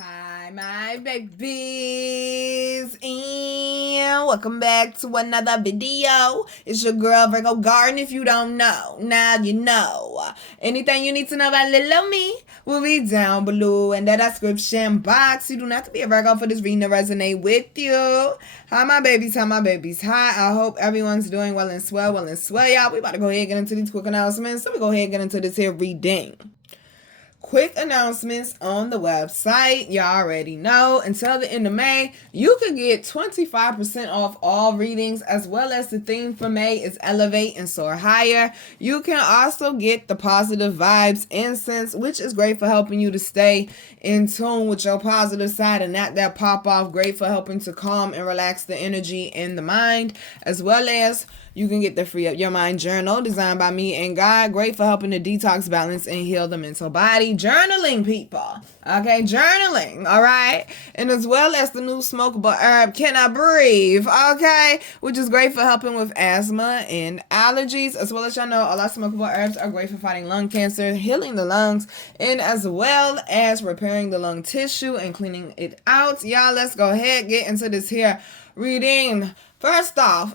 Hi, my babies, and welcome back to another video. It's your girl, Virgo Garden. If you don't know, now you know. Anything you need to know about little me will be down below in the description box. You do not have to be a Virgo for this reading to resonate with you. Hi, my babies. Hi, my babies. Hi, I hope everyone's doing well and swell, y'all. We about to go ahead and get into these quick announcements. So we go ahead and get into this here reading. Quick announcements on the website. Y'all already know. Until the end of May, you could get 25% off all readings, as well as the theme for May is Elevate and Soar Higher. You can also get the Positive Vibes Incense, which is great for helping you to stay in tune with your positive side and not that pop off. Great for helping to calm and relax the energy in the mind, as well as you can get the Free Up Your Mind journal designed by me and God. Great for helping to detox, balance, and heal the mental body. Journaling, people. Okay, journaling. All right. And as well as the new smokable herb, Can I Breathe? Okay. Which is great for helping with asthma and allergies. As well as y'all know, all our smokable herbs are great for fighting lung cancer, healing the lungs, and as well as repairing the lung tissue and cleaning it out. Y'all, let's go ahead, get into this here reading. First off,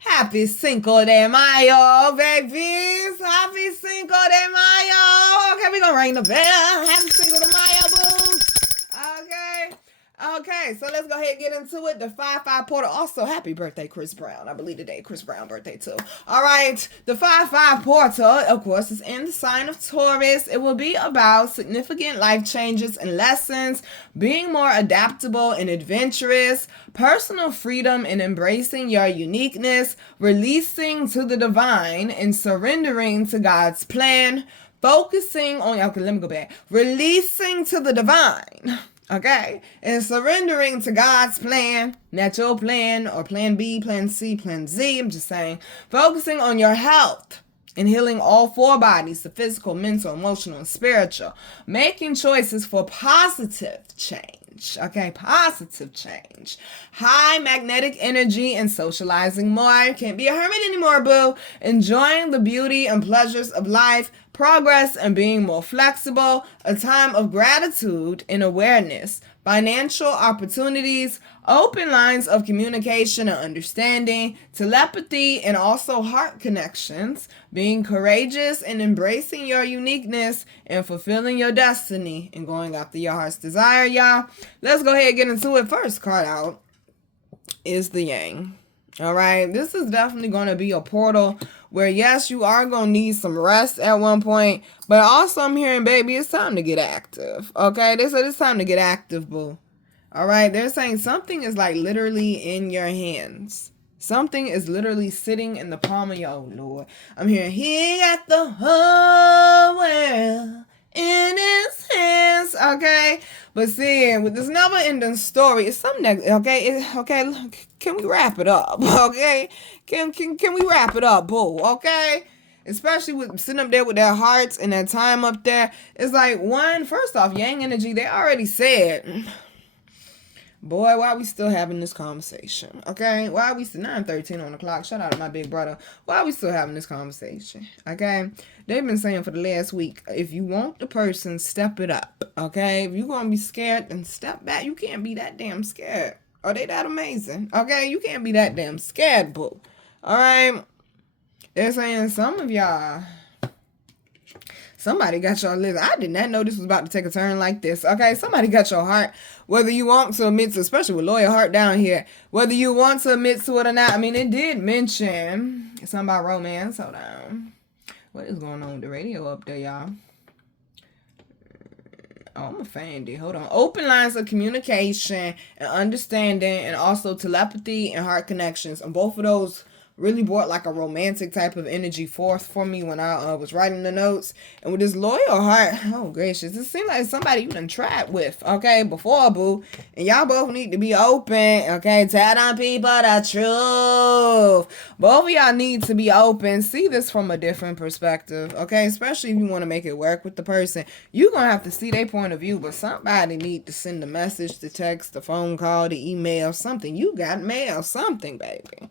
happy Cinco de Mayo, babies. Happy Cinco de Mayo. Okay, we're going to ring the bell. Happy Cinco de Mayo, boo. Okay, so let's go ahead and get into it. The 5-5 portal. Also, happy birthday, Chris Brown. I believe today, Chris Brown birthday too. All right, the 5-5 portal, of course, is in the sign of Taurus. It will be about significant life changes and lessons, being more adaptable and adventurous, personal freedom and embracing your uniqueness, releasing to the divine and surrendering to God's plan, focusing on, okay, let me go back, releasing to the divine. Okay, and surrendering to God's plan, not your plan or plan B, plan C, plan Z. I'm just saying, focusing on your health and healing all four bodies, the physical, mental, emotional, and spiritual. Making choices for positive change. Okay, positive change. High magnetic energy and socializing more. Can't be a hermit anymore, boo. Enjoying the beauty and pleasures of life. Progress and being more flexible, a time of gratitude and awareness, financial opportunities, open lines of communication and understanding, telepathy and also heart connections, being courageous and embracing your uniqueness and fulfilling your destiny and going after your heart's desire, y'all. Let's go ahead and get into it. First card out is the Yang. All right, this is definitely going to be a portal where, yes, you are going to need some rest at one point, but also I'm hearing, baby, it's time to get active. Okay, they said it's time to get active, boo. All right, they're saying something is like literally in your hands. Something is literally sitting in the palm of your, oh Lord. I'm hearing, he got the whole world in his hands, okay? But see, with this never ending story, it's something that, okay, can we wrap it up, okay? Can we wrap it up, boo, okay? Especially with sitting up there with their hearts and that time up there. It's like, one, first off, Yang energy, they already said, boy, why are we still having this conversation? Okay? Why are we still 9:13 on the clock? Shout out to my big brother. Why are we still having this conversation? Okay? They've been saying for the last week, if you want the person, step it up. Okay? If you're gonna be scared, then step back. You can't be that damn scared. Are they that amazing? Okay? You can't be that damn scared, boo. Alright? They're saying some of y'all, somebody got your list. I did not know this was about to take a turn like this. Okay, somebody got your heart. Whether you want to admit to, especially with Lawyer Heart down here, whether you want to admit to it or not. I mean, it did mention something about romance. Hold on. What is going on with the radio up there, y'all? Oh, I'm offended. Hold on. Open lines of communication and understanding, and also telepathy and heart connections. And both of those really brought like a romantic type of energy forth for me when I was writing the notes. And with this Loyal Heart, oh gracious, it seems like somebody you done tried with, okay, before, boo. And y'all both need to be open, okay? Tell on people the truth. Both of y'all need to be open. See this from a different perspective, okay? Especially if you want to make it work with the person. You're going to have to see their point of view, but somebody need to send a message, the text, the phone call, the email, something. You got mail, something, baby.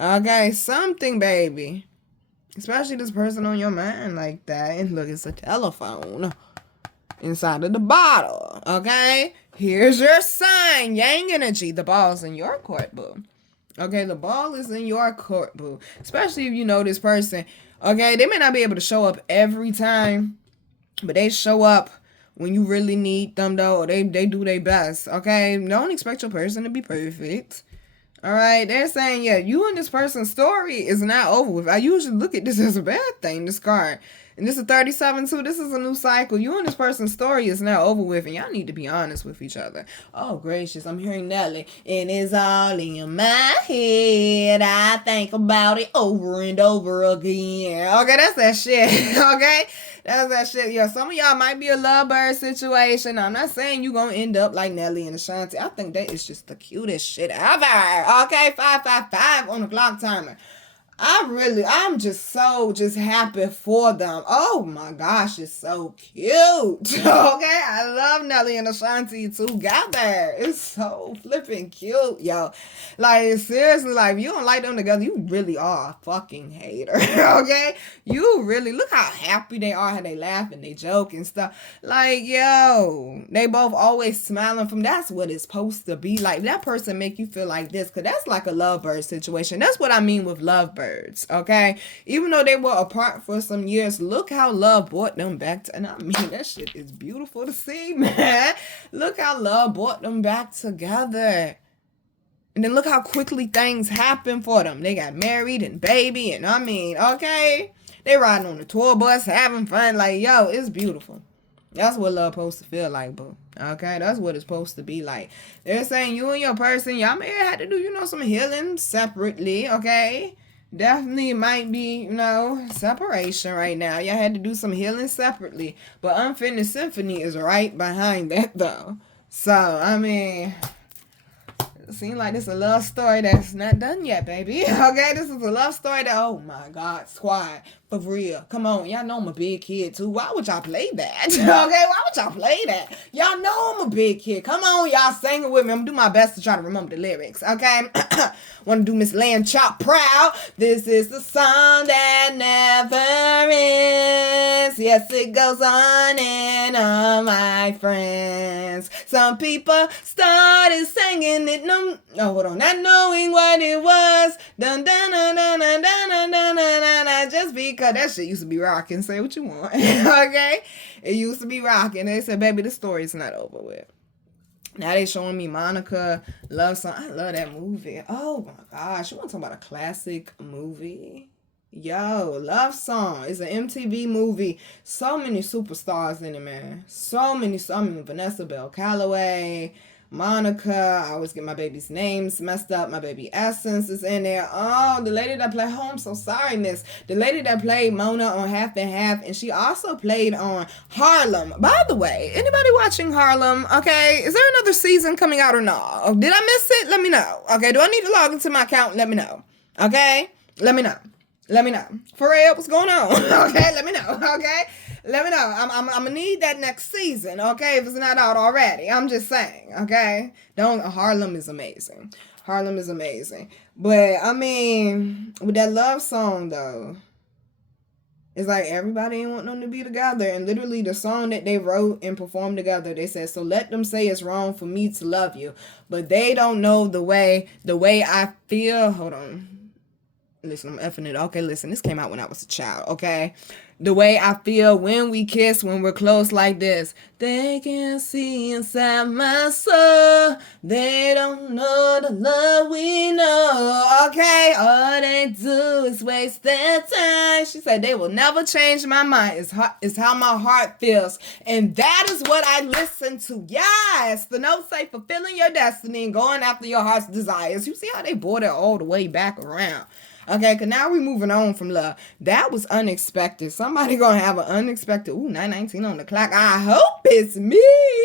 Okay, something, baby. Especially this person on your mind like that. And look, it's a telephone. inside of the bottle, okay? Here's your sign, yang energy. The ball's in your court, boo. Okay, the ball is in your court, boo. Especially if you know this person. Okay, they may not be able to show up every time, but they show up when you really need them, though, or they do their best, okay? Don't expect your person to be perfect. All right, they're saying, yeah, you and this person's story is not over with. I usually look at this as a bad thing, this card. And this is 37 too. This is a new cycle. You and this person's story is now over with, and y'all need to be honest with each other. Oh, gracious, I'm hearing Nelly. And it's all in my head. I think about it over and over again. Okay, that's that shit. Okay? That's that shit. Yeah, some of y'all might be a lovebird situation. I'm not saying you gonna end up like Nelly and Ashanti. I think that is just the cutest shit ever. Okay, 555 on the clock timer. I'm just so happy for them. Oh my gosh, it's so cute. Okay, I love Nelly and Ashanti together. It's so flipping cute, yo. Like, seriously, like, if you don't like them together, you really are a fucking hater. Okay? You really, look how happy they are, how they laugh and they joke and stuff. Like, yo, they both always smiling from, that's what it's supposed to be like. That person make you feel like this, because that's like a lovebird situation. That's what I mean with lovebird. Okay, even though they were apart for some years, look how love brought them back to, and I mean, that shit is beautiful to see, man. Look how love brought them back together. And then look how quickly things happen for them. They got married and baby, and I mean, okay, they riding on the tour bus having fun. Like, yo, it's beautiful. That's what love supposed to feel like, boo. Okay, that's what it's supposed to be like. They're saying you and your person, y'all may have to do, some healing separately, okay? Definitely might be, separation right now. Y'all had to do some healing separately. But Unfinished Symphony is right behind that, though. So, I mean, it seems like this is a love story that's not done yet, baby. Okay, this is a love story that, oh my God, squad. For real. Come on. Y'all know I'm a big kid, too. Why would y'all play that? Okay, why would y'all play that? Y'all know I'm a big kid. Come on, y'all sing it with me. I'm going to do my best to try to remember the lyrics, okay? Want to do Miss Lamb Chop proud. This is the song that never ends. Yes, it goes on and on, my friends. Some people started singing it, not knowing what it was. Dun, dun, dun, dun, dun, dun, dun, dun, dun, dun, just because that shit used to be rocking. Say what you want. Okay? It used to be rocking. They said, baby, the story is not over with. Now they showing me Monica love song. I love that movie. Oh my gosh. You want to talk about a classic movie? Yo, Love Song. It's an MTV movie. So many superstars in it, man. So many. Vanessa Bell Calloway, Monica. I always get my baby's names messed up. My baby Essence is in there. Oh, the lady that played, I'm so sorry, miss. The lady that played Mona on Half and Half, and she also played on Harlem. By the way, anybody watching Harlem? Okay, is there another season coming out or not? Did I miss it? Let me know. Okay, do I need to log into my account? Let me know. Okay, let me know. For real, what's going on? Okay, let me know. Okay, let me know. I'm gonna need that next season. Okay, if it's not out already. I'm just saying. Okay, Harlem is amazing. But I mean, with that love song though, it's like everybody ain't want them to be together. And literally the song that they wrote and performed together, they said, so let them say it's wrong for me to love you, but they don't know the way I feel. Hold on. Listen, I'm effing it. Okay, listen, this came out when I was a child, okay? The way I feel when we kiss, when we're close like this. They can see inside my soul. They don't know the love we know, okay? All they do is waste their time. She said they will never change my mind. It's how my heart feels. And that is what I listen to. Yes, the notes say fulfilling your destiny and going after your heart's desires. You see how they brought it all the way back around. Okay, because now we're moving on from love. That was unexpected. Somebody gonna have an unexpected, 9:19 on the clock. I hope it's me.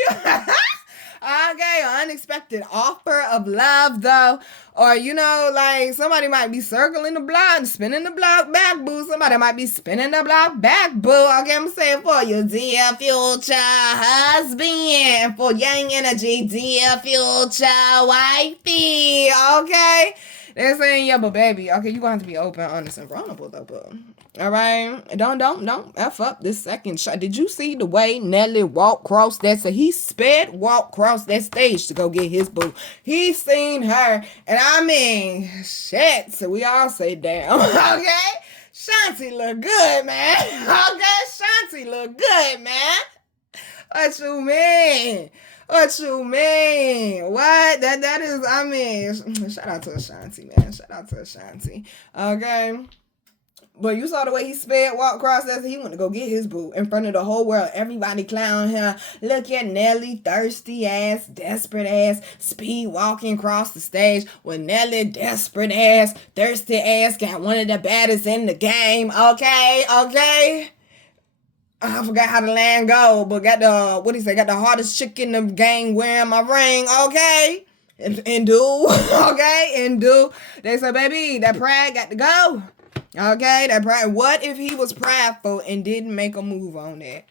Okay, unexpected offer of love, though. Or, like, somebody might be circling the block and spinning the block back, boo. Somebody might be spinning the block back, boo. Okay, I'm saying for you, dear future husband. And for young energy, dear future wifey. Okay? They're saying, yeah, but baby, okay, you're going to have to be open, honest, and vulnerable, though, boo. All right, don't F up this second shot. Did you see the way Nelly walked across that? So he sped walk across that stage to go get his boo. He seen her, and I mean, shit. So we all say, damn, okay? Shanti look good, man. Okay, Shanti look good, man. What you mean? What you mean? What? That is, I mean, shout out to Ashanti, man. Shout out to Ashanti. Okay. But you saw the way he sped walk across that. He went to go get his boo in front of the whole world. Everybody clown him. Look at Nelly, thirsty ass, desperate ass, speed walking across the stage. With Nelly, desperate ass, thirsty ass, got one of the baddest in the game. Okay. I forgot how the line go, but got the, what he say, got the hardest chick in the game wearing my ring, okay? And do, okay? And do. They say, baby, that pride got to go. Okay, that pride. What if he was prideful and didn't make a move on that?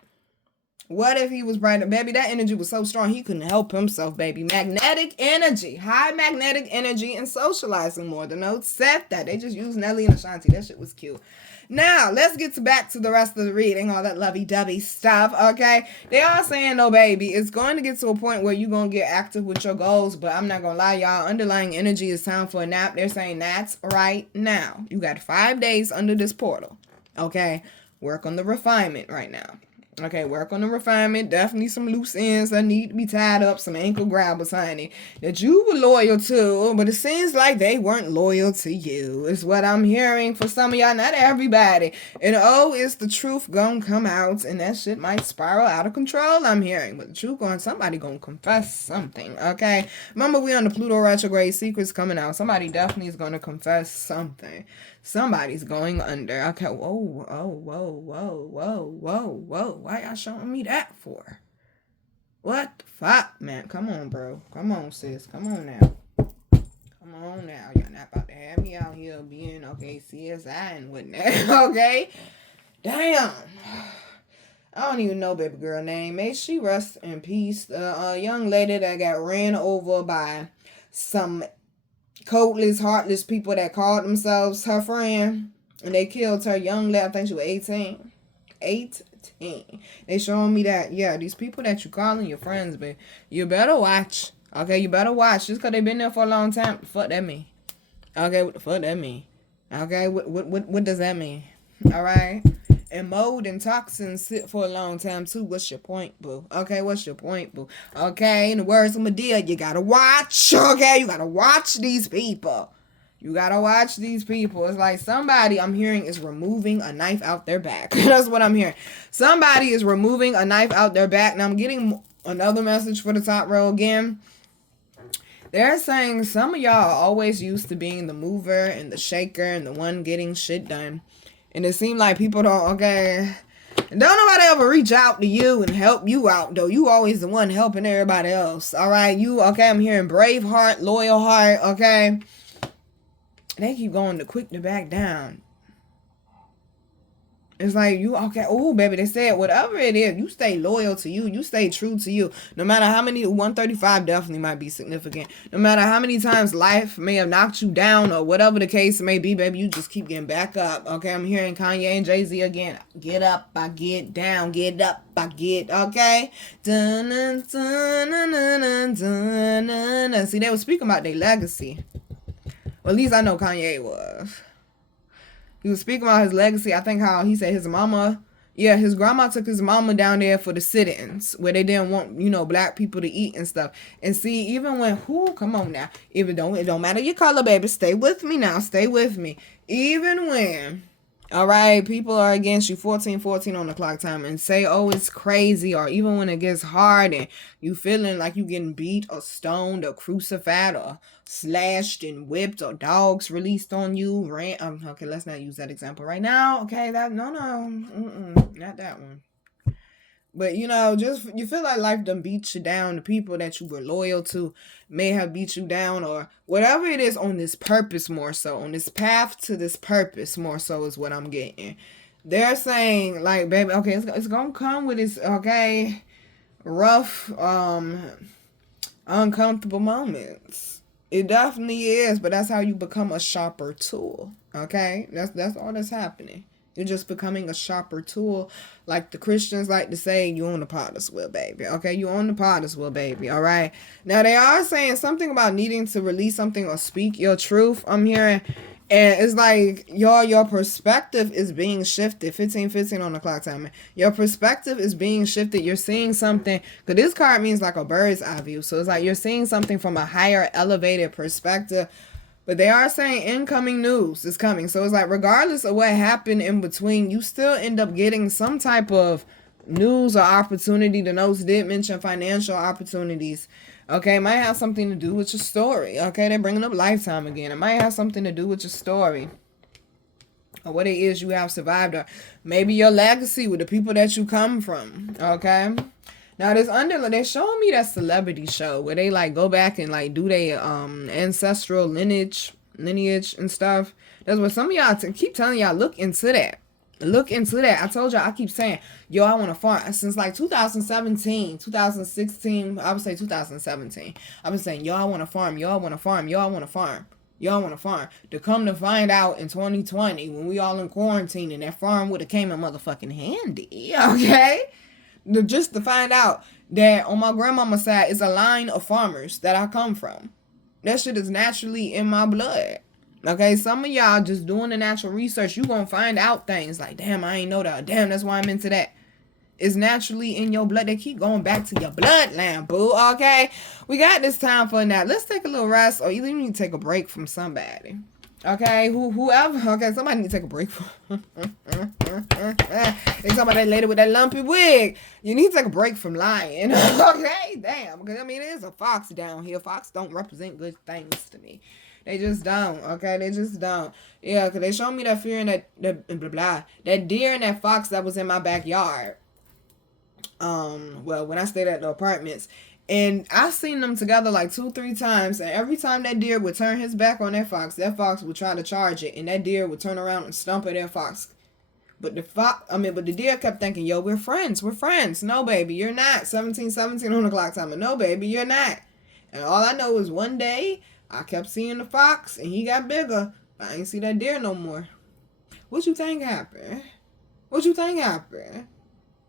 What if he was prideful? Baby, that energy was so strong, he couldn't help himself, baby. Magnetic energy. High magnetic energy and socializing more. The notes said that. They just used Nelly and Ashanti. That shit was cute. Now, let's get back to the rest of the reading, all that lovey-dovey stuff, okay? They are saying, no, baby, it's going to get to a point where you're going to get active with your goals, but I'm not going to lie, y'all. Underlying energy is time for a nap. They're saying that's right now. You got 5 days under this portal, okay? Work on the refinement right now. Okay, work on the refinement. Definitely some loose ends that need to be tied up. Some ankle grabbers, honey, that you were loyal to, but it seems like they weren't loyal to you, is what I'm hearing for some of y'all. Not everybody. And oh, is the truth gonna come out, and that shit might spiral out of control, I'm hearing. But the truth somebody gonna confess something, okay? Remember, we on the Pluto retrograde, secrets coming out. Somebody definitely is gonna confess something. Somebody's going under. Okay, whoa. Why y'all showing me that for? What the fuck, man? Come on, bro. Come on, sis. Come on now. Come on now. Y'all not about to have me out here being, okay, CSI and whatnot, okay? Damn. I don't even know baby girl name. May she rest in peace. The young lady that got ran over by some coatless, heartless people that called themselves her friend, and they killed her young lady. I think she was 18. 18. They showing me that, yeah, these people that you calling your friends, but you better watch. Okay, you better watch. Just because they been there for a long time, fuck that mean? Okay, what the fuck that mean? Okay, what does that mean? All right. And mold and toxins sit for a long time too. What's your point, boo? Okay, what's your point, boo? Okay, in the words of Medea, you gotta watch. Okay, you gotta watch these people. You gotta watch these people. It's like somebody I'm hearing is removing a knife out their back. That's what I'm hearing. Somebody is removing a knife out their back. Now I'm getting another message for the top row again. They're saying some of y'all are always used to being the mover and the shaker and the one getting shit done. And it seemed like people don't nobody ever reach out to you and help you out, though. You always the one helping everybody else. All right, I'm hearing brave heart, loyal heart, okay? They keep going to quick to back down. It's like baby, they said whatever it is, you stay loyal to you. You stay true to you. No matter how many, 135 definitely might be significant. No matter how many times life may have knocked you down or whatever the case may be, baby, you just keep getting back up. Okay, I'm hearing Kanye and Jay-Z again. Get up, I get down. Get up, I get, okay? Dun, dun, dun, dun, dun, dun, dun. See, they were speaking about their legacy. Well, at least I know Kanye was. He was speaking about his legacy. I think how he said his grandma took his mama down there for the sit-ins where they didn't want, black people to eat and stuff. And see, even when, come on now. It don't matter your color, baby. Stay with me now. Stay with me. Even when, all right, people are against you, 14 on the clock time, and say, oh, it's crazy, or even when it gets hard and you feeling like you getting beat or stoned or crucified or slashed and whipped or dogs released on you, okay, let's not use that example right now, okay, not that one. But, just you feel like life done beat you down. The people that you were loyal to may have beat you down or whatever it is on this purpose more so. On this path to this purpose more so is what I'm getting. They're saying, like, baby, okay, it's going to come with this, okay, rough, uncomfortable moments. It definitely is, but that's how you become a sharper tool, okay? That's all that's happening. You're just becoming a sharper tool. Like the Christians like to say, you on the potter's wheel, baby. Okay, you on the potter's wheel, baby. All right. Now, they are saying something about needing to release something or speak your truth, I'm hearing. And it's like your perspective is being shifted. 15:15 on the clock timer. Your perspective is being shifted. You're seeing something. Because this card means like a bird's eye view. So it's like you're seeing something from a higher elevated perspective. But they are saying incoming news is coming. So it's like regardless of what happened in between, you still end up getting some type of news or opportunity. The notes did mention financial opportunities. Okay, it might have something to do with your story. Okay, they're bringing up lifetime again. It might have something to do with your story. Or what it is you have survived. Or maybe your legacy with the people that you come from. Okay. Now this they're showing me that celebrity show where they like go back and like do their ancestral lineage and stuff. That's what some of y'all keep telling y'all, look into that. Look into that. I told y'all, I keep saying, yo, I want to farm. Since like 2017, 2016, I would say 2017. I've been saying, yo, I want to farm. Yo, I want to farm. Yo, I want to farm. Yo, I want to farm. To come to find out in 2020, when we all in quarantine and that farm would have came in motherfucking handy. Okay? Just to find out that on my grandmama's side is a line of farmers that I come from. That shit is naturally in my blood. Okay, some of y'all just doing the natural research, you gonna find out things like, damn, I ain't know that. Damn, that's why I'm into that. It's naturally in your blood. They keep going back to your bloodline, boo. Okay, we got this time for a nap. Let's take a little rest, or you need to take a break from somebody. Okay, whoever. Okay, somebody need to take a break from. They talking about that lady with that lumpy wig. You need to take a break from lying. Okay, damn. Because I mean, there's a fox down here. Fox don't represent good things to me. They just don't. Okay, they just don't. Yeah, because they showed me that fear and that blah blah. That deer and that fox that was in my backyard. Well, when I stayed at the apartments. And I seen them together like 2-3 times, and every time that deer would turn his back on that fox would try to charge it, and that deer would turn around and stomp at that fox. But the deer kept thinking, yo, we're friends. No, baby, you're not. 17:17 on the clock timer. No, baby, you're not. And all I know is one day I kept seeing the fox, and he got bigger. I ain't see that deer no more. What you think happened?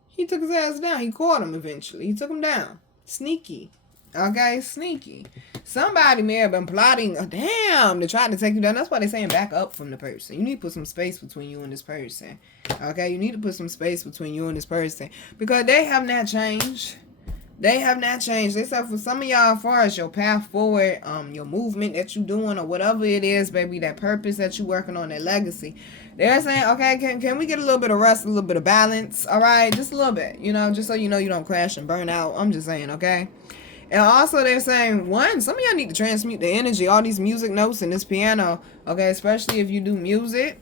He took his ass down. He caught him eventually. He took him down. Sneaky. Okay, sneaky. Somebody may have been plotting, to try to take you down. That's why they're saying back up from the person. You need to put some space between you and this person. Okay, you need to put some space between you and this person. Because they have not changed. They said for some of y'all, as far as your path forward, your movement that you're doing or whatever it is, baby, that purpose that you're working on, that legacy, they're saying, okay, can we get a little bit of rest, a little bit of balance? All right, just a little bit, just so you know you don't crash and burn out. I'm just saying, okay? And also they're saying, some of y'all need to transmute the energy, all these music notes and this piano, okay, especially if you do music.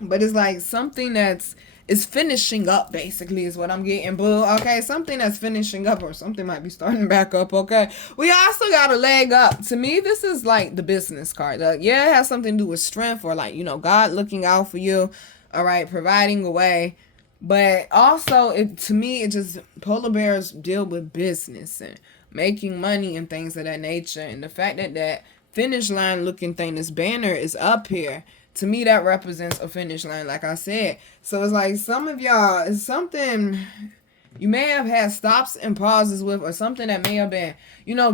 But it's like something it's finishing up, basically, is what I'm getting, boo. Okay, something that's finishing up, or something might be starting back up, okay? We also got a leg up. To me, this is like the business card. It has something to do with strength, or like, God looking out for you, all right, providing a way. But also, to me, it just, polar bears deal with business and making money and things of that nature. And the fact that finish line looking thing, this banner is up here, to me, that represents a finish line, like I said. So it's like some of y'all, it's something you may have had stops and pauses with, or something that may have been,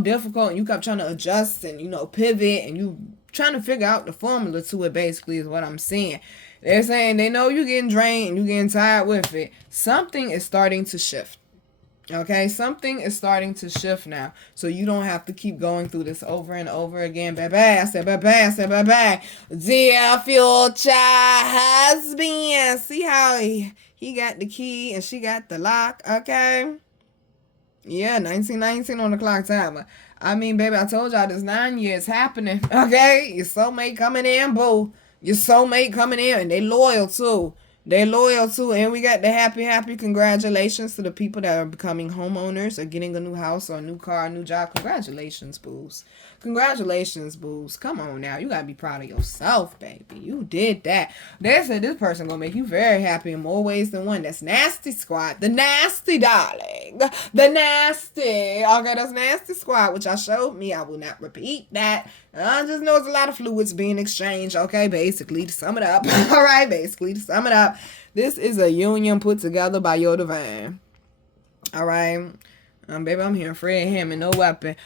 difficult, and you kept trying to adjust and, pivot, and you trying to figure out the formula to it, basically, is what I'm saying. They're saying they know you're getting drained and you're getting tired with it. Something is starting to shift. Okay, something is starting to shift now. So you don't have to keep going through this over and over again. Baby, I said, baby. Dear future husband. See how he got the key and she got the lock, okay? Yeah, 1919 on the clock timer. I mean, baby, I told y'all this 9 years happening, okay? Your soulmate coming in, boo. Your soulmate coming in, and they loyal too. And we got the happy congratulations to the people that are becoming homeowners or getting a new house or a new car, a new job. Congratulations, boos. Come on now. You got to be proud of yourself, baby. You did that. They said this person going to make you very happy in more ways than one. That's Nasty Squad. The Nasty Dolly. gang. The nasty. Okay, that's nasty squad, which I showed me. I will not repeat that. I just know it's a lot of fluids being exchanged. Okay, basically, to sum it up. All right, basically, to sum it up. This is a union put together by your divine. All right. Baby, I'm hearing Fred Hammond, no weapon.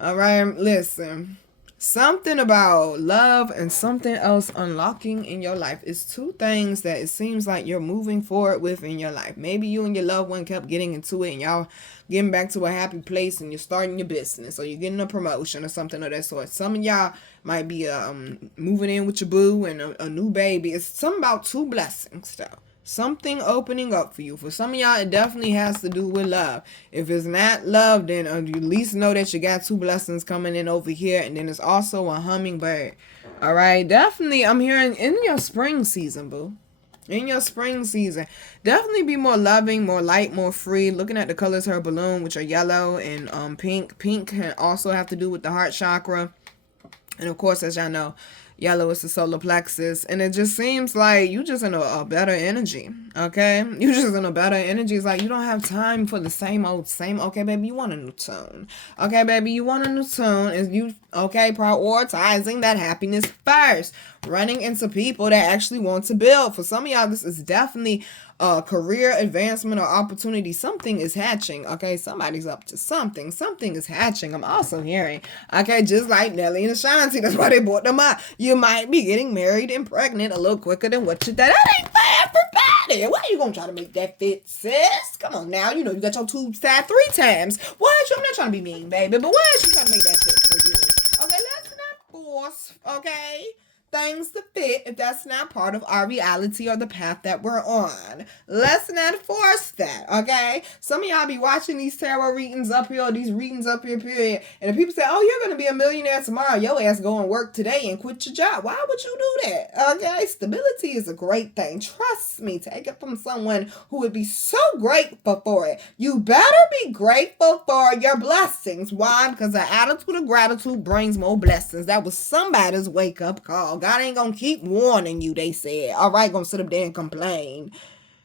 All right, listen. Something about love and something else unlocking in your life is two things that it seems like you're moving forward with in your life. Maybe you and your loved one kept getting into it and y'all getting back to a happy place and you're starting your business or you're getting a promotion or something of that sort. Some of y'all might be moving in with your boo and a new baby. It's something about two blessings though. Something opening up for you. For some of y'all, it definitely has to do with love. If it's not love, then you at least know that you got two blessings coming in over here. And then it's also a hummingbird. All right. Definitely, I'm hearing in your spring season, boo. In your spring season. Definitely be more loving, more light, more free. Looking at the colors of her balloon, which are yellow and pink. Pink can also have to do with the heart chakra. And of course, as y'all know, yellow is the solar plexus. And it just seems like you just in a better energy. Okay? You just in a better energy. It's like you don't have time for the same old. Okay, baby, you want a new tune. Okay, baby, you want a new tune. And you, okay, prioritizing that happiness first. Running into people that actually want to build. For some of y'all, this is definitely career advancement or opportunity. Something is hatching. Okay, somebody's up to something. Something is hatching. I'm also hearing. Okay, just like Nelly and Ashanti. That's why they brought them up. You might be getting married and pregnant a little quicker than what you thought. That ain't for everybody. Why you gonna try to make that fit, sis? Come on now. You know you got your tubes tied 3 times. Why? I'm not trying to be mean, baby, but why is you trying to make that fit for you? Okay, let's not force. Okay. Things to fit if that's not part of our reality or the path that we're on. Let's not force that, okay? Some of y'all be watching these tarot readings up here, or these readings up here, period. And the people say, oh, you're going to be a millionaire tomorrow. Your ass go and work today and quit your job. Why would you do that? Okay? Stability is a great thing. Trust me. Take it from someone who would be so grateful for it. You better be grateful for your blessings. Why? Because the attitude of gratitude brings more blessings. That was somebody's wake-up call. God ain't gonna keep warning you, they said. All right, gonna sit up there and complain.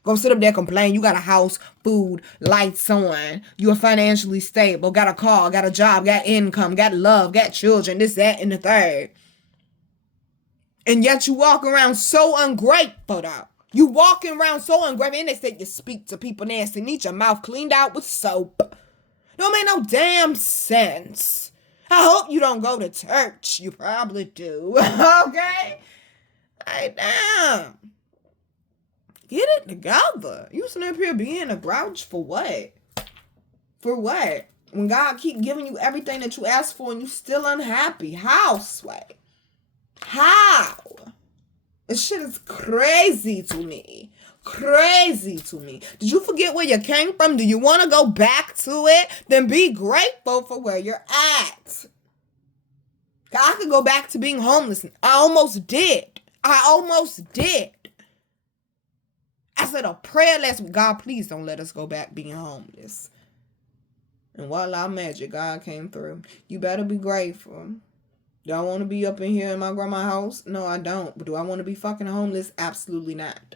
Gonna sit up there and complain. You got a house, food, lights on. You're financially stable. Got a car, got a job, got income, got love, got children, this, that, and the third. And yet you walk around so ungrateful, though. You walking around so ungrateful. And they said you speak to people nasty. Need your mouth cleaned out with soap. Don't make no damn sense. I hope you don't go to church. You probably do. Okay? Hey, damn. Get it together. You sitting up here being a grouch for what? For what? When God keep giving you everything that you asked for and you still unhappy. How, Sway? How? This shit is crazy to me. Crazy to me. Did you forget where you came from? Do you want to go back to it? Then be grateful for where you're at. I could go back to being homeless. I almost did. I said a prayer last week. God, please don't let us go back being homeless. And voila, magic, God came through. You better be grateful. Do I want to be up in here in my grandma's house? No, I don't. But do I want to be fucking homeless? Absolutely not.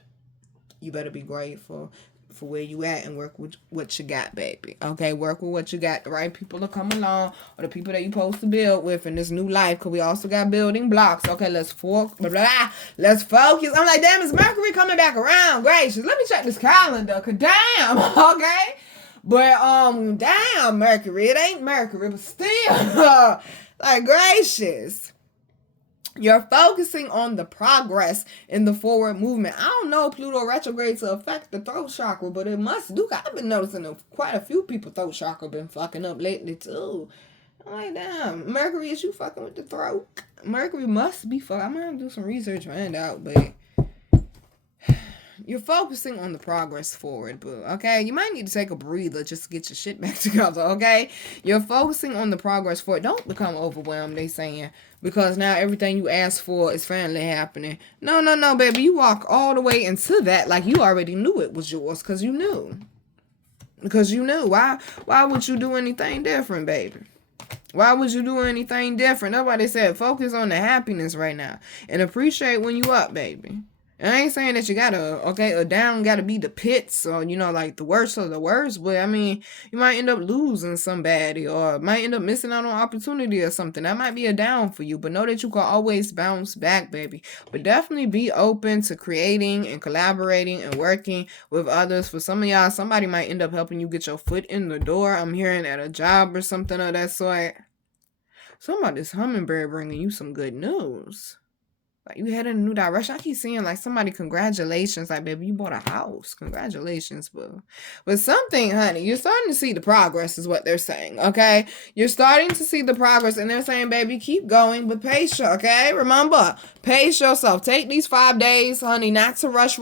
You better be grateful for where you at and work with what you got, baby. Okay, work with what you got. The right people to come along, or the people that you're supposed to build with in this new life, because we also got building blocks. Okay, let's focus. I'm like, damn, is Mercury coming back around? Gracious. Let me check this calendar, because damn, okay? But, damn, Mercury. It ain't Mercury, but still, like, gracious. You're focusing on the progress in the forward movement. I don't know Pluto retrograde to affect the throat chakra, but it must do. I've been noticing quite a few people throat chakra been fucking up lately too. I'm like, damn, Mercury, is you fucking with the throat? Mercury must be fucking. I'm gonna do some research and find out, but you're focusing on the progress forward, boo. Okay, you might need to take a breather just to get your shit back together. Okay, you're focusing on the progress forward. Don't become overwhelmed. They saying, because now everything you asked for is finally happening. No, baby. You walk all the way into that like you already knew it was yours, because you knew. Why would you do anything different, baby? Why would you do anything different? Nobody said focus on the happiness right now and appreciate when you up, baby. And I ain't saying that you gotta, okay, a down gotta be the pits or, you know, like the worst of the worst, but I mean, you might end up losing somebody or might end up missing out on opportunity or something. That might be a down for you, but know that you can always bounce back, baby. But definitely be open to creating and collaborating and working with others. For some of y'all, somebody might end up helping you get your foot in the door. I'm hearing at a job or something of that sort. Somebody, this hummingbird bringing you some good news. Like, you head in a new direction. I keep seeing, like, somebody, congratulations. Like, baby, you bought a house. Congratulations, boo. But something, honey, you're starting to see the progress is what they're saying, okay? You're starting to see the progress, and they're saying, baby, keep going, but pace, okay? Remember, pace yourself. Take these 5 days, honey, not to rush,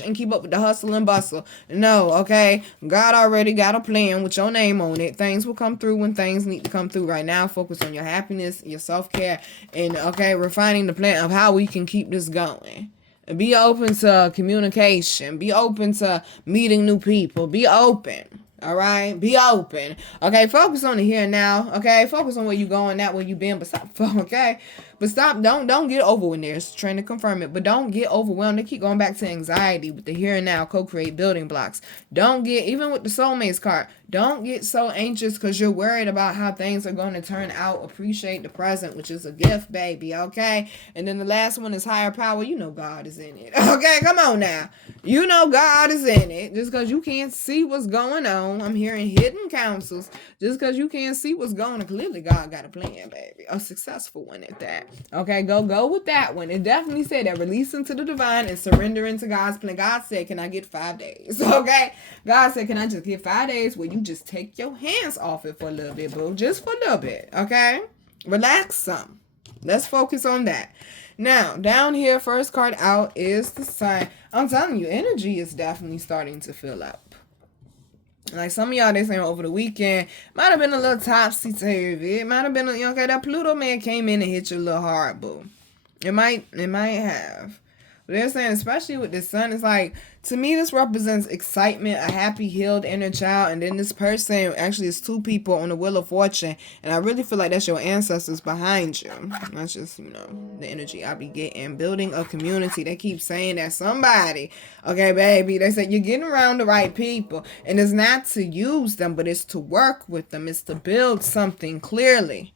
and keep up with the hustle and bustle. No, okay? God already got a plan with your name on it. Things will come through when things need to come through. Right now, focus on your happiness, your self-care, and, okay, refining the plan of how we can keep this going. Be open to communication. Be open to meeting new people. Be open. All right? Be open. Okay? Focus on the here and now. Okay? Focus on where you going, not where you been. But stop. Okay? But stop. Don't get overwhelmed. There's trying to confirm it. But don't get overwhelmed. They keep going back to anxiety with the here and now. Co-create building blocks. Don't get, even with the soulmates card, don't get so anxious because you're worried about how things are going to turn out. Appreciate the present, which is a gift, baby. Okay? And then the last one is higher power. You know God is in it. Okay? Come on now. You know God is in it. Just because you can't see what's going on. I'm hearing hidden counsels. Just because you can't see what's going on. Clearly God got a plan, baby. A successful one at that. Okay, go with that one. It definitely said that releasing to the divine and surrendering to God's plan. God said, can I get 5 days? Okay? God said, can I just get 5 days where you just take your hands off it for a little bit, boo? Just for a little bit, okay? Relax some. Let's focus on that. Now, down here, first card out is the sign. I'm telling you, energy is definitely starting to fill up. Like some of y'all, they saying over the weekend, might have been a little topsy-turvy. It might have been, okay, that Pluto man came in and hit you a little hard, boo. It might have. But they're saying, especially with the sun, it's like, to me, this represents excitement, a happy, healed inner child. And then this person, actually, is 2 people on the Wheel of Fortune. And I really feel like that's your ancestors behind you. That's just, you know, the energy I be getting. Building a community. They keep saying that somebody, okay, baby, they said you're getting around the right people. And it's not to use them, but it's to work with them. It's to build something clearly.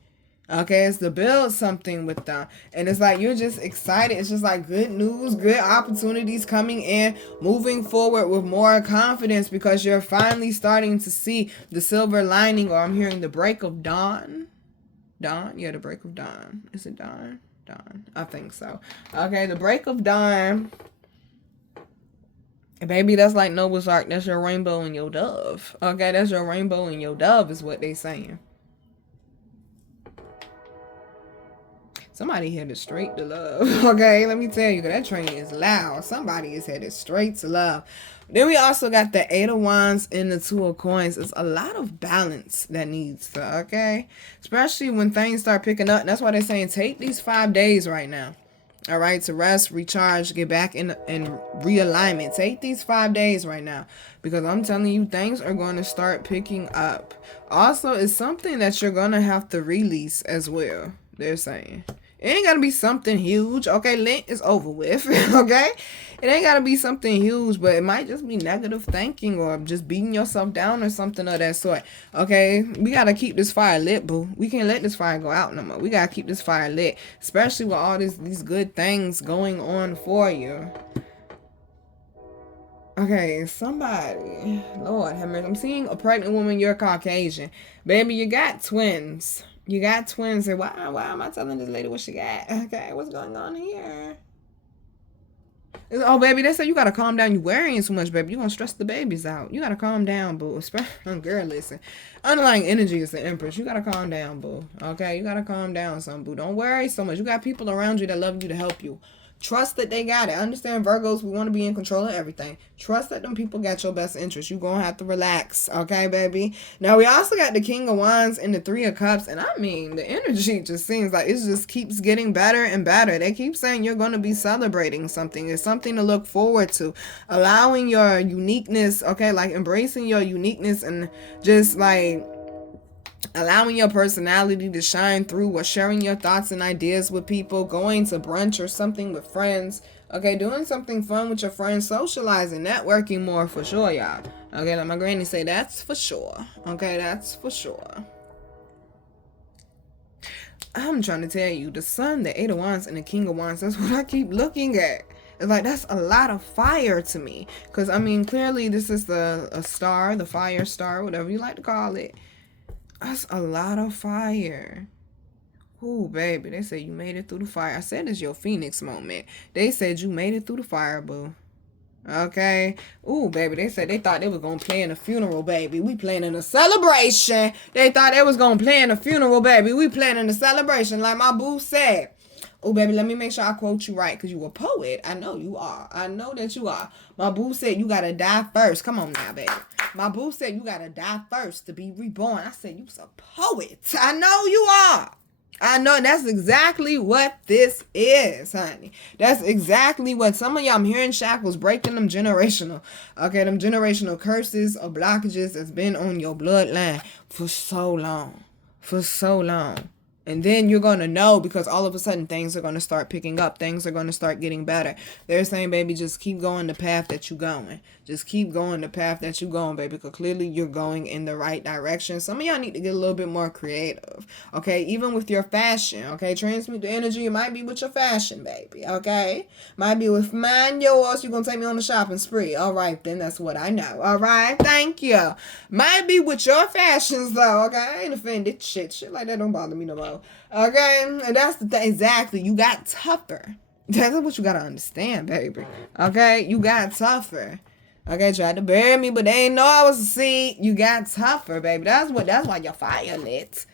Okay, it's to build something with them. And it's like you're just excited. It's just like good news, good opportunities coming in, moving forward with more confidence because you're finally starting to see the silver lining, or I'm hearing the break of dawn. Dawn? Yeah, the break of dawn. Is it dawn? Dawn. I think so. Okay, the break of dawn. And baby, that's like Noah's Ark. That's your rainbow and your dove. Okay, that's your rainbow and your dove is what they saying. Somebody headed straight to love. Okay, let me tell you, that train is loud. Somebody is headed straight to love. Then we also got the 8 of Wands and the 2 of Coins. It's a lot of balance that needs to, okay? Especially when things start picking up. That's why they're saying take these 5 days right now. All right, to rest, recharge, get back in realignment. Take these 5 days right now because I'm telling you, things are going to start picking up. Also, it's something that you're going to have to release as well, they're saying. It ain't got to be something huge. Okay, Lent is over with. Okay? It ain't got to be something huge, but it might just be negative thinking or just beating yourself down or something of that sort. Okay? We got to keep this fire lit, boo. We can't let this fire go out no more. We got to keep this fire lit, especially with all these good things going on for you. Okay, somebody. Lord have mercy. I'm seeing a pregnant woman. You're Caucasian. Baby, you got twins. You got twins, and why am I telling this lady what she got? Okay, what's going on here? Oh, baby, they say you gotta calm down. You worrying too much, baby. You gonna stress the babies out. You gotta calm down, boo. Girl, listen. Underlying energy is the Empress. You gotta calm down, boo. Okay, you gotta calm down, some boo. Don't worry so much. You got people around you that love you to help you. Trust that they got it. Understand, Virgos, we want to be in control of everything. Trust that them people got your best interest. You gonna have to relax, okay, baby? Now, we also got the King of Wands and the 3 of Cups. And I mean, the energy just seems like it just keeps getting better and better. They keep saying you're going to be celebrating something. It's something to look forward to. Allowing your uniqueness, okay, like embracing your uniqueness and just like allowing your personality to shine through, or sharing your thoughts and ideas with people, going to brunch or something with friends, Okay, doing something fun with your friends, socializing, networking more for sure, y'all. Okay, like my granny say, that's for sure. Okay, that's for sure. I'm trying to tell you, the Sun, the Eight of Wands, and the King of Wands, that's what I keep looking at. It's like, that's a lot of fire to me. Because, I mean, clearly this is a star, the fire star, whatever you like to call it. That's a lot of fire. Ooh, baby, they say you made it through the fire. I said it's your Phoenix moment. They said you made it through the fire, boo. Okay. Ooh, baby, they said they thought they was gonna play in a funeral, baby. We playing in a celebration. They thought they was gonna play in a funeral, baby. We playing in a celebration, like my boo said. Oh, baby, let me make sure I quote you right, because you a poet. I know you are. I know that you are. My boo said you gotta die first. Come on now, baby. My boo said you gotta die first to be reborn. I said you's a poet. I know you are. I know, that's exactly what this is, honey. That's exactly what some of y'all, I'm hearing shackles breaking them generational. Okay, them generational curses or blockages that's been on your bloodline for so long. For so long. And then you're going to know, because all of a sudden things are going to start picking up. Things are going to start getting better. They're saying, baby, just keep going the path that you're going. Just keep going the path that you're going, baby, because clearly you're going in the right direction. Some of y'all need to get a little bit more creative, okay? Even with your fashion, okay? Transmute the energy. It might be with your fashion, baby, okay? Might be with mine, yours. You're going to take me on the shopping spree. All right, then. That's what I know. All right? Thank you. Might be with your fashions, though, okay? I ain't offended. Shit like that don't bother me no more. Okay, and that's the thing. Exactly, you got tougher. That's what you gotta understand, baby. Okay, you got tougher. Okay, tried to bury me, but they ain't know I was a seed. You got tougher, baby. That's why your fire lit.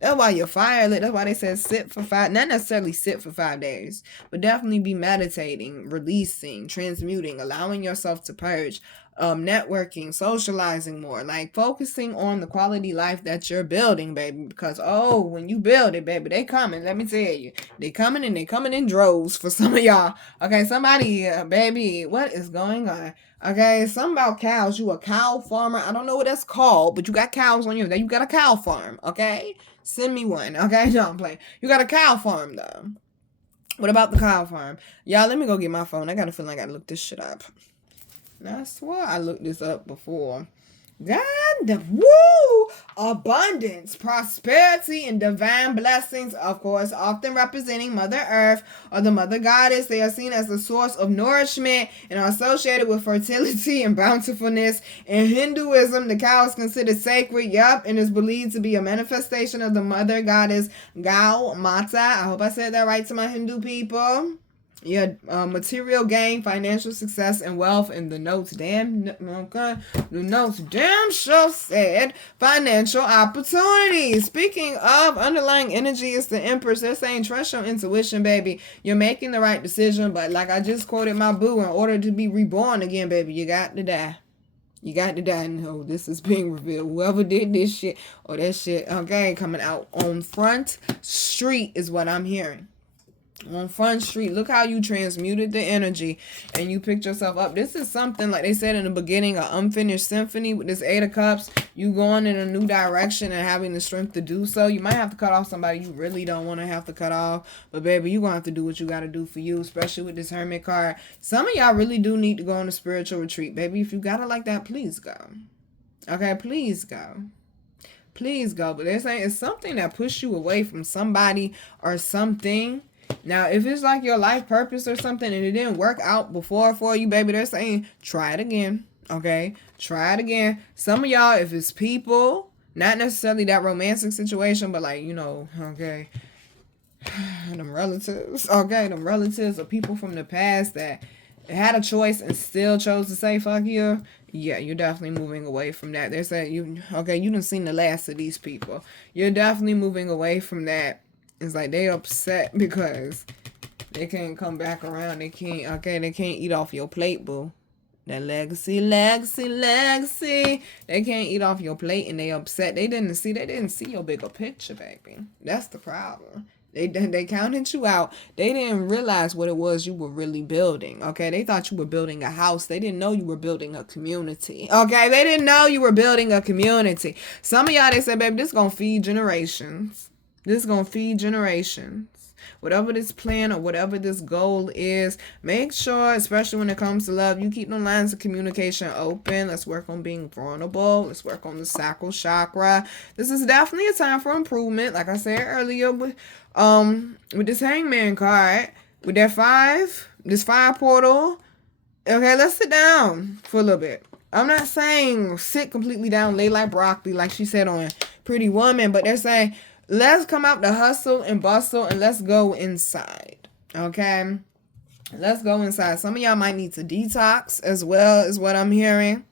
That's why your fire lit. That's why they said sit for 5, not necessarily sit for 5 days, but definitely be meditating, releasing, transmuting, allowing yourself to purge, networking, socializing more, like focusing on the quality life that you're building, baby. Because when you build it, baby, they coming. Let me tell you, they coming and they coming in droves for some of y'all. Okay, somebody, baby, what is going on? Okay, something about cows. You a cow farmer? I don't know what that's called, but you got cows on you. You got a cow farm. Okay, send me one. Okay, don't play. You got a cow farm though. What about the cow farm? Y'all, let me go get my phone. I got a feeling I gotta look this shit up. I swear I looked this up before. God, woo! Abundance, prosperity, and divine blessings, of course, often representing Mother Earth or the Mother Goddess. They are seen as the source of nourishment and are associated with fertility and bountifulness. In Hinduism, the cow is considered sacred, and is believed to be a manifestation of the Mother Goddess Gau Mata. I hope I said that right to my Hindu people. Material gain, financial success, and wealth. And the notes damn sure said financial opportunities. Speaking of underlying energy, it's the Empress. They're saying trust your intuition, baby. You're making the right decision, but like I just quoted my boo, in order to be reborn again, baby, you got to die. You got to die. No, this is being revealed. Whoever did this shit or that shit, okay, coming out on Front Street is what I'm hearing. On Front Street, look how you transmuted the energy and you picked yourself up. This is something, like they said in the beginning, an unfinished symphony with this 8 of Cups. You going in a new direction and having the strength to do so. You might have to cut off somebody you really don't want to have to cut off. But baby, you going to have to do what you got to do for you, especially with this Hermit card. Some of y'all really do need to go on a spiritual retreat. Baby, if you got it like that, please go. Okay, please go. Please go. But they're saying it's something that pushed you away from somebody or something. Now, if it's like your life purpose or something and it didn't work out before for you, baby, they're saying try it again, okay? Try it again. Some of y'all, if it's people, not necessarily that romantic situation, but like, okay, them relatives or people from the past that had a choice and still chose to say fuck you, yeah, you're definitely moving away from that. They're saying, you done seen the last of these people. You're definitely moving away from that. It's like they upset because they can't come back around. They can't eat off your plate, boo. That legacy. They can't eat off your plate and they upset. They didn't see your bigger picture, baby. That's the problem. They counted you out. They didn't realize what it was you were really building. Okay, they thought you were building a house. They didn't know you were building a community. Okay, they didn't know you were building a community. Some of y'all, they said, baby, this is gonna feed generations. This is going to feed generations. Whatever this plan or whatever this goal is, make sure, especially when it comes to love, you keep the lines of communication open. Let's work on being vulnerable. Let's work on the sacral chakra. This is definitely a time for improvement. Like I said earlier, with this Hangman card, with that this 5 portal. Okay, let's sit down for a little bit. I'm not saying sit completely down, lay like broccoli, like she said on Pretty Woman, but they're saying, let's come out the hustle and bustle and let's go inside. Okay? Let's go inside. Some of y'all might need to detox as well, is what I'm hearing.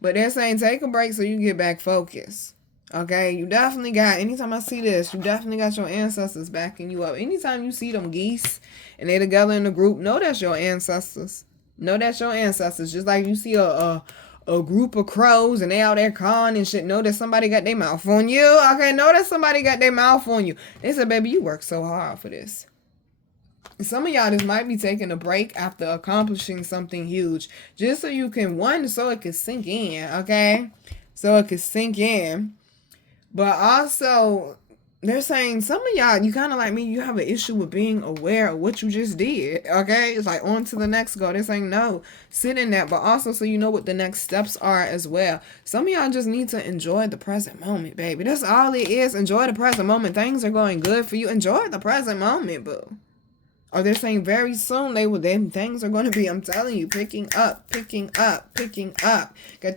But they're saying take a break so you get back focused. Okay? You definitely got, anytime I see this, you definitely got your ancestors backing you up. Anytime you see them geese and they together in a group, know that's your ancestors. Know that's your ancestors. Just like you see a group of crows and they out there cawing and shit. Know that somebody got their mouth on you. Okay, know that somebody got their mouth on you. They said, baby, you worked so hard for this. Some of y'all just might be taking a break after accomplishing something huge. Just so you can, so it can sink in, okay? So it can sink in. But also, they're saying some of y'all, you kind of like me, you have an issue with being aware of what you just did, okay? It's like on to the next goal. They're saying no, sit in that, but also so you know what the next steps are as well. Some of y'all just need to enjoy the present moment, baby. That's all it is. Enjoy the present moment. Things are going good for you. Enjoy the present moment, boo. Or they're saying very soon things are going to be, I'm telling you, picking up. Got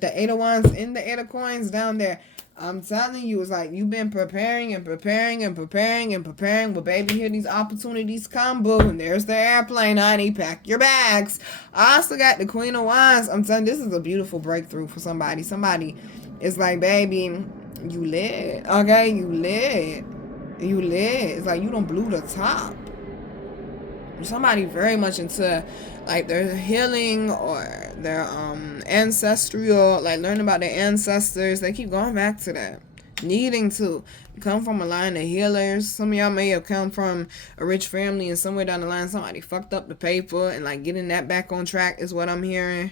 the 8 of Wands in the 8 of Coins down there. I'm telling you, it's like you've been preparing. Well, baby, here these opportunities come, boo. And there's the airplane, honey. Pack your bags. I also got the Queen of Wands. I'm telling you, this is a beautiful breakthrough for somebody. Somebody is like, baby, you lit. Okay, you lit. It's like you done blew the top. Somebody very much into like their healing or their ancestral, like learning about their ancestors. They keep going back to that, needing to come from a line of healers. Some of y'all may have come from a rich family and somewhere down the line somebody fucked up the paper, and like getting that back on track is what I'm hearing.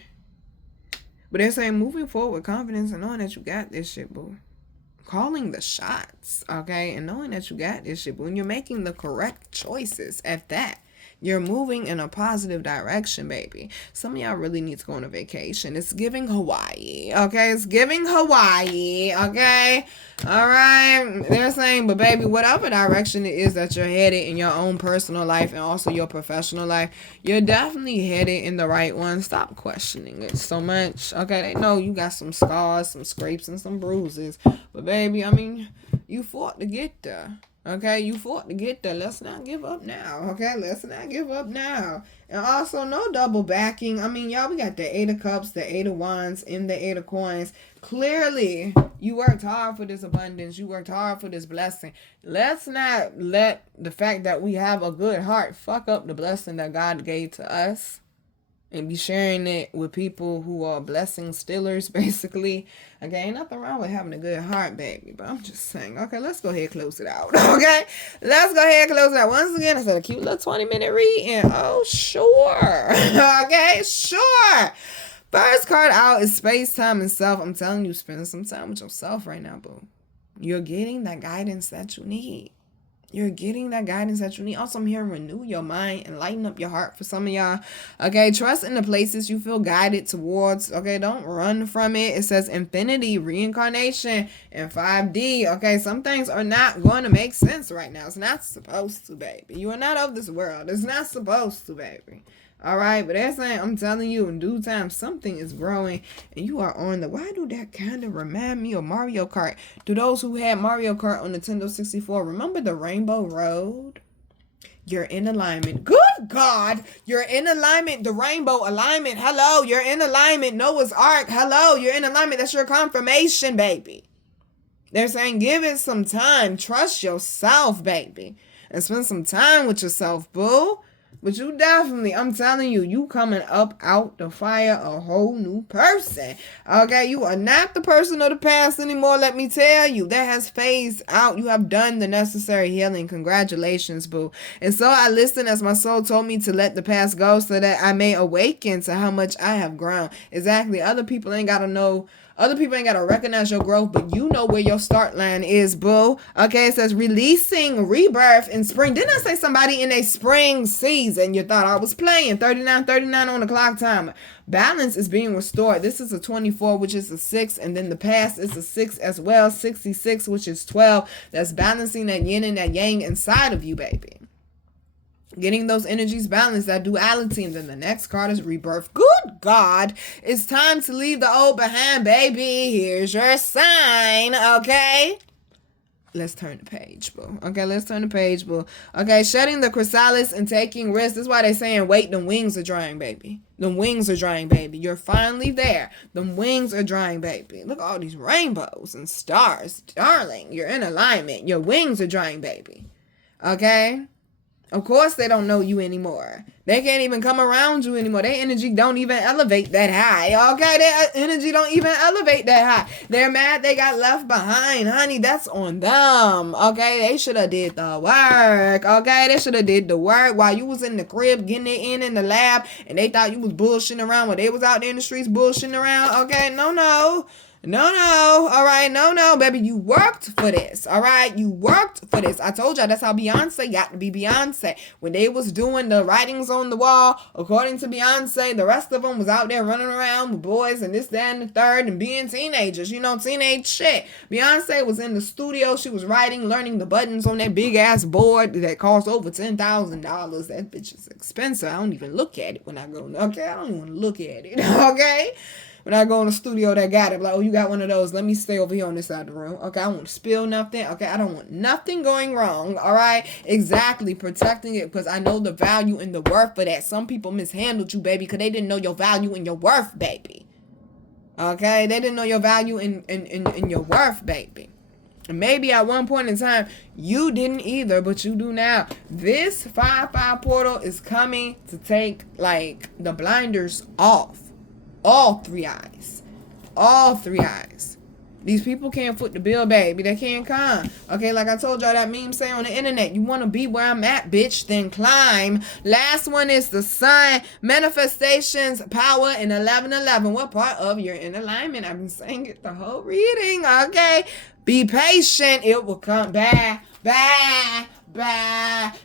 But they're saying moving forward with confidence and knowing that you got this shit, boo. Calling the shots, okay, and knowing that you got this shit, boo. And you're making the correct choices at that. You're moving in a positive direction, baby. Some of y'all really need to go on a vacation. It's giving Hawaii, okay? It's giving Hawaii, okay? All right? They're saying, but baby, whatever direction it is that you're headed in your own personal life and also your professional life, you're definitely headed in the right one. Stop questioning it so much, okay? They know you got some scars, some scrapes, and some bruises. But baby, I mean, you fought to get there. Okay, you fought to get there. Let's not give up now. Okay, let's not give up now. And also, no double backing. I mean, y'all, we got the 8 of Cups, the 8 of Wands, and the 8 of Coins. Clearly, you worked hard for this abundance. You worked hard for this blessing. Let's not let the fact that we have a good heart fuck up the blessing that God gave to us. And be sharing it with people who are blessing stealers, basically. Okay, ain't nothing wrong with having a good heart, baby. But I'm just saying, okay, let's go ahead and close it out. Okay, let's go ahead and close it out. Once again, I said a cute little 20-minute read. And oh, sure. Okay, sure. First card out is space, time, and self. I'm telling you, spend some time with yourself right now, boo. You're getting that guidance that you need. You're getting that guidance that you need. Also, I'm here to renew your mind and lighten up your heart for some of y'all. Okay, trust in the places you feel guided towards. Okay, don't run from it. It says infinity, reincarnation, and 5D. Okay, some things are not going to make sense right now. It's not supposed to, baby. You are not of this world. It's not supposed to, baby. All right, but that's saying, I'm telling you, in due time, something is growing, and you are on the, why do that kind of remind me of Mario Kart? To those who had Mario Kart on Nintendo 64, remember the Rainbow Road? You're in alignment. Good God, you're in alignment. The rainbow alignment. Hello, you're in alignment. Noah's Ark. Hello, you're in alignment. That's your confirmation, baby. They're saying, give it some time. Trust yourself, baby, and spend some time with yourself, boo. But you definitely, I'm telling you, you coming up out the fire a whole new person. Okay, you are not the person of the past anymore, let me tell you. That has phased out. You have done the necessary healing. Congratulations, boo. And so I listened as my soul told me to let the past go so that I may awaken to how much I have grown. Exactly. Other people ain't got to know. Other people ain't got to recognize your growth, but you know where your start line is, boo. Okay, it says releasing rebirth in spring. Didn't I say somebody in a spring season? You thought I was playing. 39 on the clock timer. Balance is being restored. This is a 24, which is a 6, and then the past is a 6 as well. 66, which is 12. That's balancing that yin and that yang inside of you, baby. Getting those energies balanced, that duality. And then the next card is rebirth. Good God. It's time to leave the old behind, baby. Here's your sign, okay? Let's turn the page, boo. Okay, let's turn the page, boo. Okay, shedding the chrysalis and taking risks. This is why they saying, wait, the wings are drying, baby. The wings are drying, baby. You're finally there. The wings are drying, baby. Look at all these rainbows and stars. Darling, you're in alignment. Your wings are drying, baby. Okay? Of course they don't know you anymore. They can't even come around you anymore. Their energy don't even elevate that high. Okay, their energy don't even elevate that high. They're mad they got left behind. Honey, that's on them. Okay, they should have did the work. Okay, they should have did the work while you was in the crib getting it in the lab and they thought you was bullshitting around while they was out there in the streets bullshitting around. Okay, no. All right, no, baby, you worked for this, all right, you worked for this. I told y'all that's how Beyonce got to be Beyonce. When they was doing the writings on the wall, according to Beyonce, the rest of them was out there running around with boys and this, that, and the third and being teenagers, teenage shit. Beyonce was in the studio, she was writing, learning the buttons on that big ass board that cost over $10,000. That bitch is expensive. I don't even look at it when I go, okay, I don't even want to look at it, okay? When I go in the studio, they got it. Like, oh, you got one of those. Let me stay over here on this side of the room. Okay, I won't spill nothing. Okay, I don't want nothing going wrong. All right? Exactly. Protecting it because I know the value and the worth for that. Some people mishandled you, baby, because they didn't know your value and your worth, baby. Okay? They didn't know your value and your worth, baby. And maybe at one point in time, you didn't either, but you do now. This 5/5 portal is coming to take, like, the blinders off. All three eyes. These people can't foot the bill, baby. They can't come. Okay, like I told y'all that meme say on the internet, you want to be where I'm at, bitch, then climb. Last one is the sun. Manifestations, power, and 1111. What part of you're in alignment? I've been saying it the whole reading, okay? Be patient. It will come back.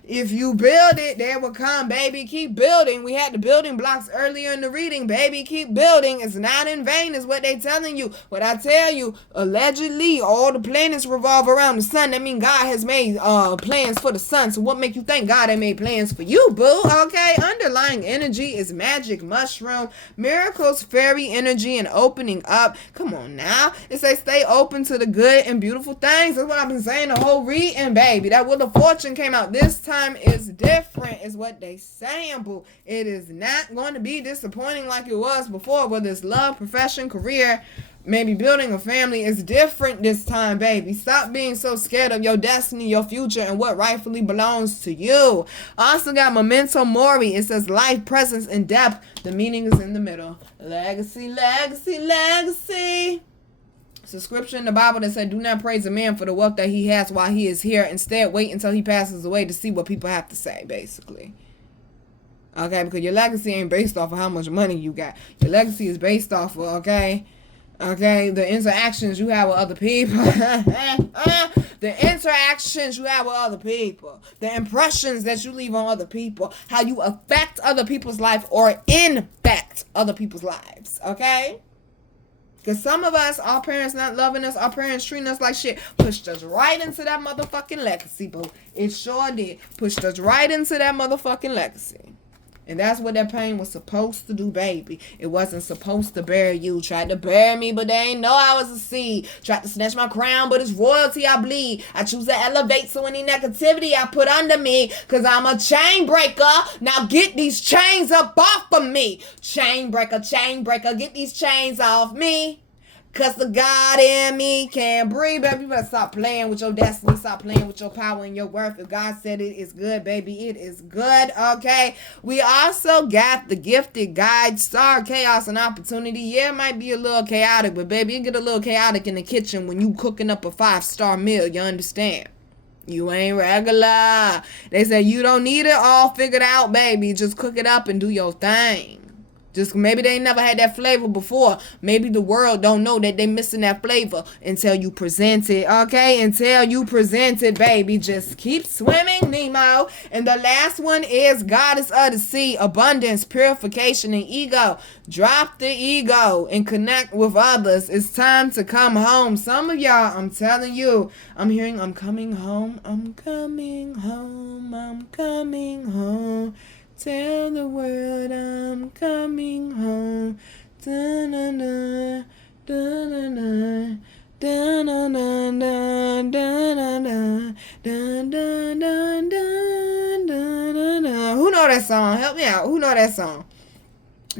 If you build it, they will come, baby. Keep building. We had the building blocks earlier in the reading, baby. Keep building. It's not in vain is what they telling you. What I tell you, allegedly, all the planets revolve around the sun. That means God has made plans for the sun. So what make you think God ain't made plans for you, boo? Okay, underlying energy is magic mushroom, miracles, fairy energy, and opening up. Come on now. It says stay open to the good and beautiful things. That's what I've been saying the whole reading, baby. That Wheel of Fortune came out. This time is different is what they saying, boo. It is not going to be disappointing like it was before, whether it's love, profession, career, maybe building a family. Is different this time, baby. Stop being so scared of your destiny, your future, and what rightfully belongs to you. Also got Memento Mori. It says life, presence, and depth. The meaning is in the middle. Legacy. It's a scripture in the Bible that said, do not praise a man for the wealth that he has while he is here. Instead, wait until he passes away to see what people have to say, basically. Okay, because your legacy ain't based off of how much money you got. Your legacy is based off of, okay, the interactions you have with other people. The interactions you have with other people. The impressions that you leave on other people. How you affect other people's life or infect other people's lives, okay? Because some of us, our parents not loving us, our parents treating us like shit, pushed us right into that motherfucking legacy, boo. It sure did. Pushed us right into that motherfucking legacy. And that's what that pain was supposed to do, baby. It wasn't supposed to bury you. Tried to bury me, but they ain't know I was a seed. Tried to snatch my crown, but it's royalty I bleed. I choose to elevate, so any negativity I put under me, because I'm a chain breaker. Now get these chains up off of me. Chain breaker, get these chains off me. Cause the God in me can't breathe, baby. You better stop playing with your destiny. Stop playing with your power and your worth. If God said it is good, baby, it is good, okay? We also got the gifted guide star, chaos and opportunity. Yeah, it might be a little chaotic, but baby, it get a little chaotic in the kitchen when you cooking up a 5-star meal. You understand? You ain't regular. They say you don't need it all figured out, baby. Just cook it up and do your thing. Just maybe they never had that flavor before. Maybe the world don't know that they missing that flavor until you present it, okay? Until you present it, baby. Just keep swimming, Nemo. And the last one is Goddess of the Sea, abundance, purification, and ego. Drop the ego and connect with others. It's time to come home. Some of y'all, I'm telling you, I'm hearing I'm coming home. I'm coming home. I'm coming home. Tell the world I'm coming home. Da-na-na, da-na-na, da-na-na, da-na-na, da-na-na. Who know that song? Help me out. Who know that song?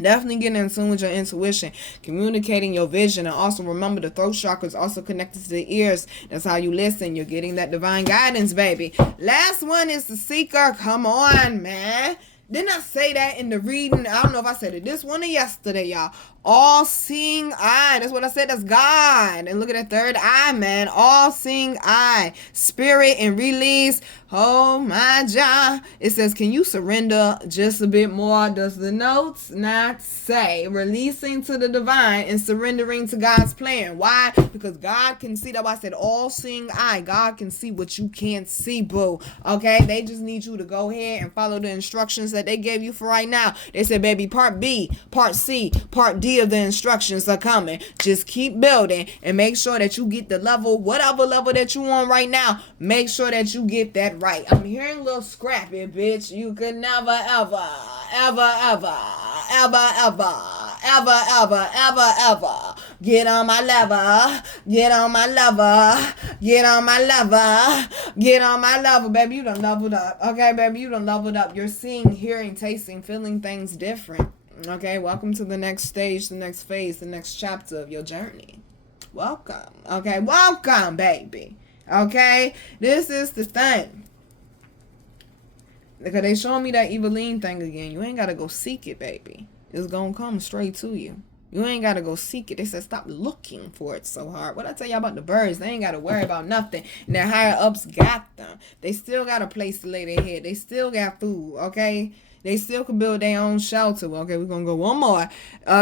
Definitely getting in tune with your intuition, communicating your vision, and also remember the throat chakra is also connected to the ears. That's how you listen. You're getting that divine guidance, baby. Last one is the seeker. Come on, man. Didn't I say that in the reading? I don't know if I said it this one or yesterday, y'all. All-seeing eye. That's what I said. That's God. And look at that third eye, man. All-seeing eye. Spirit and release. Oh, my God. It says, can you surrender just a bit more? Does the notes not say releasing to the divine and surrendering to God's plan? Why? Because God can see. That's why I said all-seeing eye. God can see what you can't see, boo. Okay? They just need you to go ahead and follow the instructions that they gave you for right now. They said, baby, part B, part C, part D of the instructions are coming. Just keep building and make sure that you get the level, whatever level that you on right now, make sure that you get that right. I'm hearing a little scrappy, bitch. You could never, ever, ever, ever, ever, ever, ever, ever, ever, ever get on my level, get on my level, get on my level, get on my level. Baby, you done leveled up. Okay, baby, you done leveled up. You're seeing, hearing, tasting, feeling things different. Okay, welcome to the next stage, the next phase, the next chapter of your journey. Welcome. Okay, welcome, baby. Okay, this is the thing. Because they showing me that Eveline thing again. You ain't got to go seek it, baby. It's going to come straight to you. You ain't got to go seek it. They said stop looking for it so hard. What I tell y'all about the birds, they ain't got to worry about nothing. And their higher ups got them. They still got a place to lay their head. They still got food, okay? They still can build their own shelter. Okay, we're going to go one more.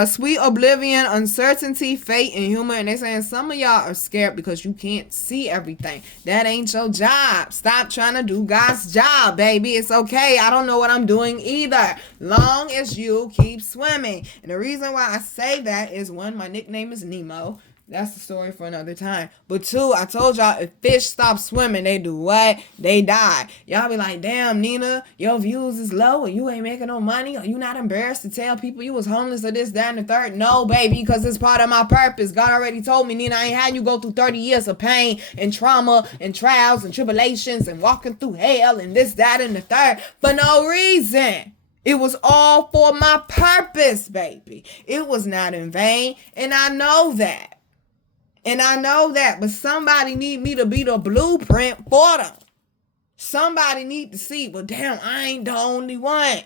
Sweet oblivion, uncertainty, fate, and humor. And they saying some of y'all are scared because you can't see everything. That ain't your job. Stop trying to do God's job, baby. It's okay. I don't know what I'm doing either. Long as you keep swimming. And the reason why I say that is, one, my nickname is Nemo. That's the story for another time. But two, I told y'all, if fish stop swimming, they do what? They die. Y'all be like, damn, Nina, your views is low and you ain't making no money. Are you not embarrassed to tell people you was homeless or this, that, and the third? No, baby, because it's part of my purpose. God already told me, Nina, I ain't had you go through 30 years of pain and trauma and trials and tribulations and walking through hell and this, that, and the third for no reason. It was all for my purpose, baby. It was not in vain, and I know that. And I know that, but somebody need me to be the blueprint for them. Somebody need to see, but damn, I ain't the only one.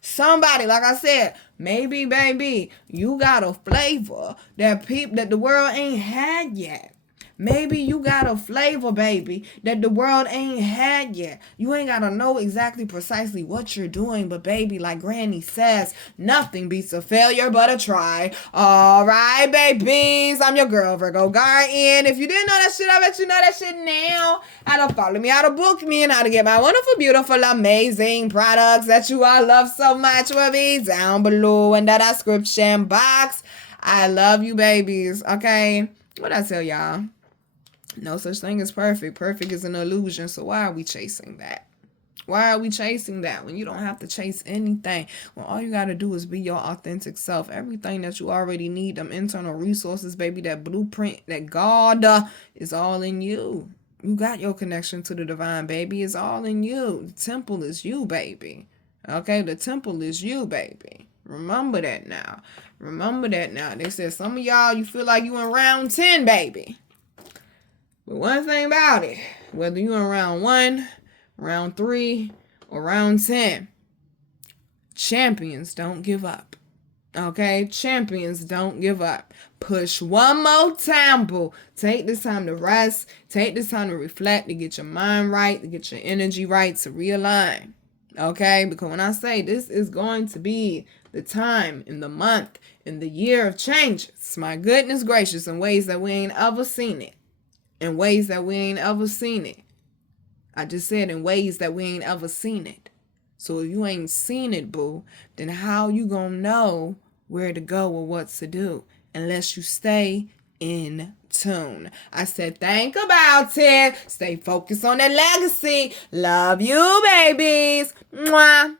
Somebody, like I said, maybe, baby, you got a flavor that the world ain't had yet. Maybe you got a flavor, baby, that the world ain't had yet. You ain't got to know exactly precisely what you're doing, but baby, like Granny says, nothing beats a failure but a try. All right, babies, I'm your girl, Virgo Garden. If you didn't know that shit, I bet you know that shit now. How to follow me, how to book me, and how to get my wonderful, beautiful, amazing products that you all love so much will be down below in the description box. I love you, babies, okay? What I tell y'all? No such thing as perfect. Perfect is an illusion. So why are we chasing that? Why are we chasing that when you don't have to chase anything? When all you got to do is be your authentic self. Everything that you already need, them internal resources, baby, that blueprint, that God is all in you. You got your connection to the divine, baby. It's all in you. The temple is you, baby. Okay, the temple is you, baby. Remember that now. Remember that now. They said some of y'all, you feel like you in round 10, baby. But one thing about it, whether you in round 1, round 3, or round 10, champions don't give up. Okay? Champions don't give up. Push one more time, boo. Take this time to rest. Take this time to reflect, to get your mind right, to get your energy right, to realign. Okay? Because when I say this is going to be the time in the month, in the year of changes, my goodness gracious, in ways that we ain't ever seen it. In ways that we ain't ever seen it. I just said in ways that we ain't ever seen it. So if you ain't seen it, boo, then how you gonna know where to go or what to do unless you stay in tune? I said, think about it. Stay focused on that legacy. Love you, babies. Mwah.